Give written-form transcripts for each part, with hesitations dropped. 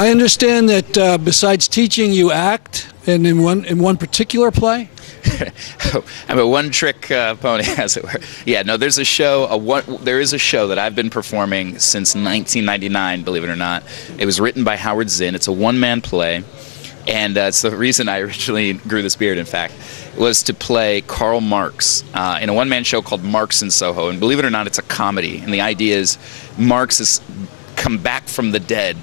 I understand that besides teaching, you act, and in one particular play. I'm a one-trick pony, as it were. Yeah, no, there's a show. There is a show that I've been performing since 1999. Believe it or not, it was written by Howard Zinn. It's a one-man play, and it's the reason I originally grew this beard. In fact, was to play Karl Marx in a one-man show called Marx in Soho. And believe it or not, it's a comedy. And the idea is Marx has come back from the dead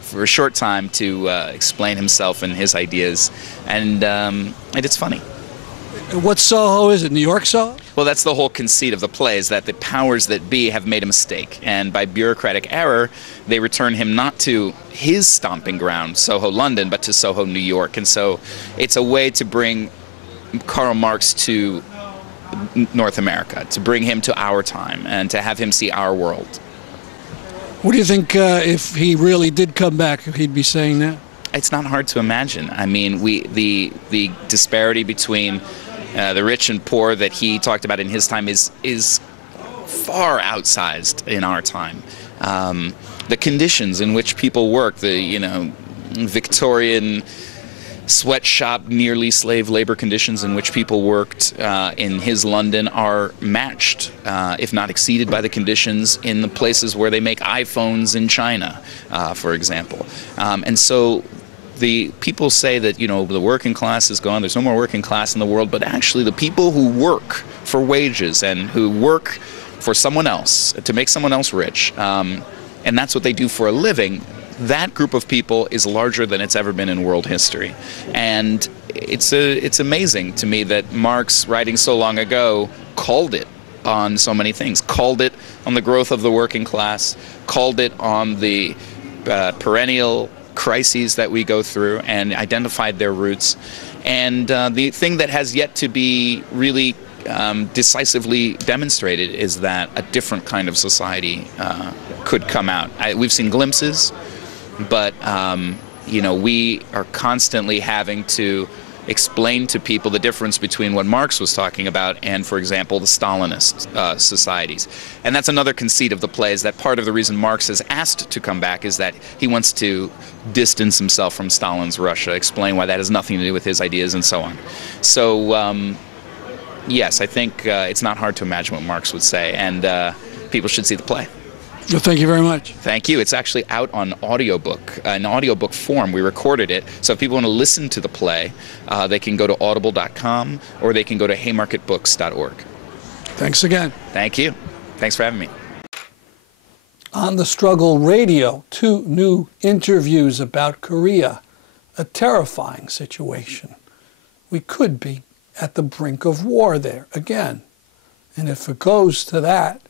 for a short time to explain himself and his ideas, and it's funny. What Soho is it? New York Soho? Well, that's the whole conceit of the play, is that the powers that be have made a mistake, and by bureaucratic error, they return him not to his stomping ground, Soho, London, but to Soho, New York. And so it's a way to bring Karl Marx to North America, to bring him to our time, and to have him see our world. What do you think if he really did come back, if he'd be saying that? It's not hard to imagine. I mean, the disparity between the rich and poor that he talked about in his time is far outsized in our time. The conditions in which people work, the Victorian sweatshop, nearly slave labor conditions in which people worked in his London are matched, if not exceeded, by the conditions in the places where they make iPhones in China, for example. And so the people say that, the working class is gone, there's no more working class in the world, but actually the people who work for wages and who work for someone else, to make someone else rich, and that's what they do for a living, that group of people is larger than it's ever been in world history. And it's amazing to me that Marx, writing so long ago, called it on so many things, called it on the growth of the working class, called it on the perennial crises that we go through, and identified their roots. And the thing that has yet to be really decisively demonstrated is that a different kind of society could come out. We've seen glimpses, but we are constantly having to explain to people the difference between what Marx was talking about and, for example, the Stalinist societies. And that's another conceit of the play, is that part of the reason Marx is asked to come back is that he wants to distance himself from Stalin's Russia, explain why that has nothing to do with his ideas, and so on. So, yes, I think it's not hard to imagine what Marx would say, and people should see the play. Well, thank you very much. Thank you. It's actually out on audiobook, in audiobook form. We recorded it, so if people want to listen to the play, they can go to audible.com or they can go to haymarketbooks.org. Thanks again. Thank you. Thanks for having me. On The Struggle Radio, 2 new interviews about Korea, a terrifying situation. We could be at the brink of war there again. And if it goes to that,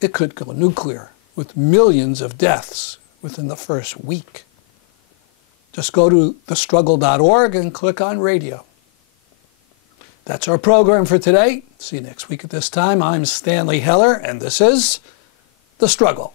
it could go nuclear, with millions of deaths within the first week. Just go to thestruggle.org and click on radio. That's our program for today. See you next week at this time. I'm Stanley Heller, and this is The Struggle.